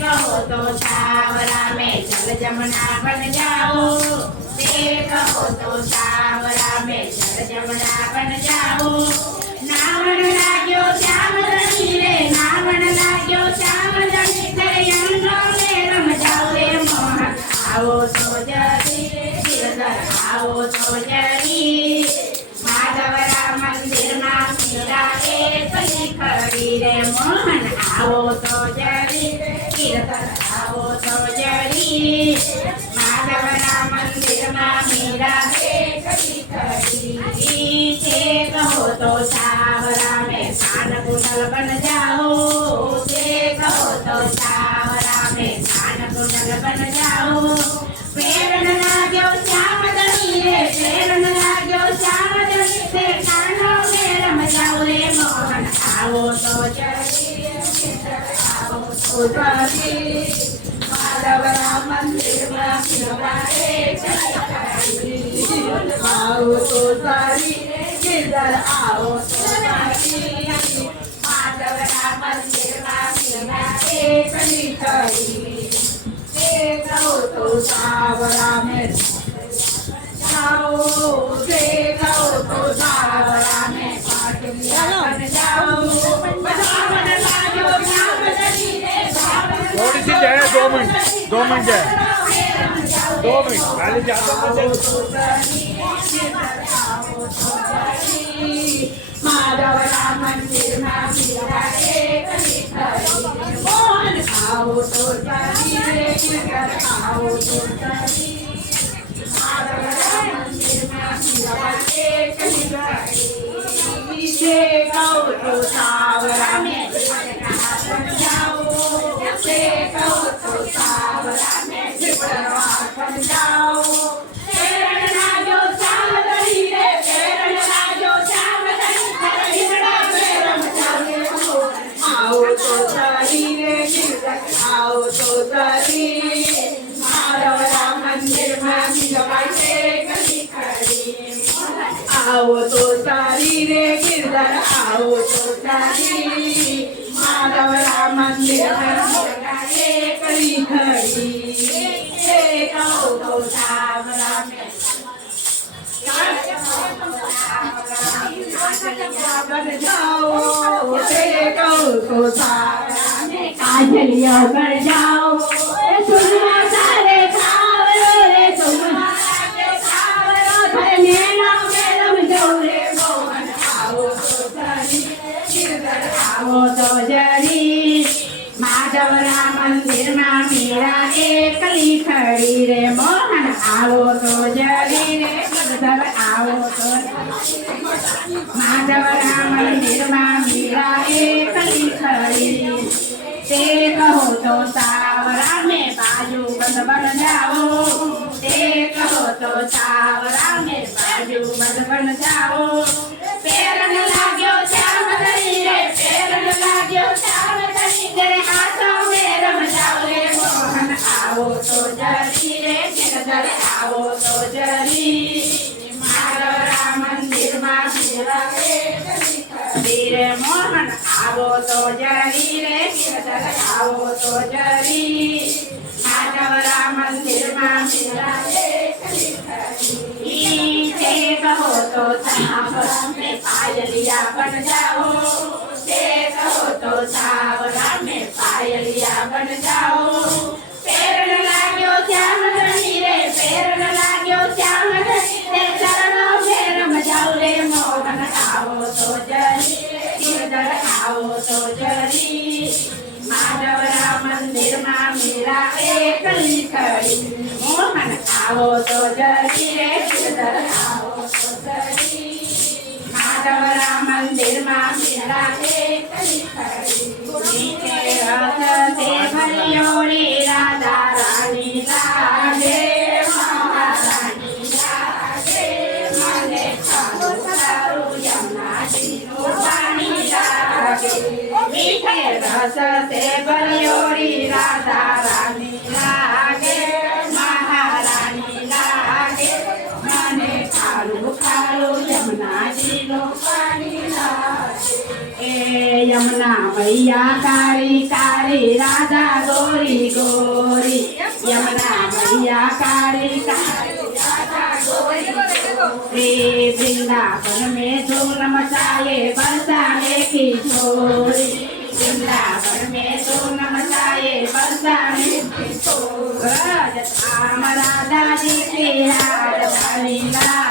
कहो तो सावरा में जल जमुना बन जाओ, ते कहो तो सावरा में जल जमुना बन जाओ। नावण लाग्यो श्यामलनी रे, नावण लाग्यो श्यामलनी रे, अंगों में रम जाओ रे मोहन। आओ तो जरी गिरधर आओ तो जरी, माधवरा मंदिर में मीरा एकली खड़ी रे मोहन। आओ तो जरी गिरधर आओ तो जरी, माधवरा मंदिर में मीरा एकली खड़ी। ते कहो तो सावरा में कान कुंडल बन जाओ, ते कहो तो सावरा में कान कुंडल बन जाओ। प्रेरण लाग्यो श्यामलनी रे, प्रेरण लाग्यो श्यामलनी रे, कानों में रम जाओ रे मोहन। आओ तो जरी आओ तो जरी, माधवरा मंदिर में मीरा एकली खड़ी। आओ तो जरी गिरधर आओ तो जरी, माधवरा मंदिर में मीरा एकली खड़ी। ते कहो तो सावरा में जाओ, ते कहो तो सावरा में पाटलिया बन जाओ। बावन लाग्यो श्यामलनी रे, थोड़ी सी जाए, 2 मिनट 2 मिनट जाए, 2 मिनट पहले जाता माधवरा मंदिर में मीरा एकली खड़ी। मोहन आओ तो जरी रे गिरधर आओ तो जरी, माधवरा मंदिर में मीरा एकली खड़ी। ते कहो तो सावरा में जलना बन जाओ, ते कहो तो सावरा में जलना बन जाओ। प्रेरण लाग्यो श्यामलनी रे, प्रेरण लाग्यो श्यामलनी रे, हिरड़ा में रम जाओ रे मोहन। आओ तो जरी रे गिरधर आओ तो जरी, माधवरा मंदिर में मीरा एकली खड़ी। आओ तो जरी रे गिरधर आओ तो जरी, माधवरा मंदिर में मीरा एकली खड़ी। ते कहो तो सावरा में बन जाओ, ते कहो तो सावरा में काजलिया बन जाओ। सुनवा सारे खावरो रे, सुनवा सारे खावरो थे, नैना में रम जाओ रे मोहन। आओ तो जरी गिरधर आओ तो जरी, माधवरा मंदिर में मीरा एकली खड़ी रे मोहन। आओ तो जरी रे गिरधर आओ तो जरी, माधवरा मंदिर में मीरा एकली खड़ी। ते कहो तो सावरा में बाजू बंद बन जाओ, ते कहो तो सावरा में बाजू बंद बन जाओ। प्रेरण लाग्यो श्यामलनी रे, प्रेरण लाग्यो श्यामलनी रे, हाथों में रम जाओ रे मोहन। आओ तो जरी रे गिरधर आओ तो जरी, माधवरा मंदिर में मीरा एकली खड़ी रे मोहन। आओ तो जरी रे गिरधर आओ तो जरी, माधवरा मंदिर में मीरा एकली खड़ी। ते कहो तो सावरा में पायलिया बन जाओ, ते कहो तो सावरा में पायलिया बन जाओ। प्रेरण लाग्यो श्यामलनी रे, प्रेरण लाग्यो श्यामलनी रे, चरणों में रम जाओ रे मोहन। आओ तो जरी गिरधर आओ तो जरी, माधवरा मंदिर में मीरा एकली खड़ी। मोहन आओ तो जरी रे गिरधर आओ तो जरी, माधवरा मंदिर में मीरा एकली खड़ी। मीठे रस से भरियो रे राधा रानी लागे, महारानी लागे, मने खाओ करो यमुना जी नो पानी लागे। मीठे रस से भरियो रे राधा रानी लागे, महारानी लागे, मने खालो खालो यमुना जी नो पानी लागे। यमुना मैया काली काली राधा गोरी गोरी यमुना मैया काली काली राधा गोरी गोरी वृंदावन में धूम मचाए बरसाने की छोरी वृंदावन में धूम मचाए बरसाने की छोरी राधा जी की राधा लीला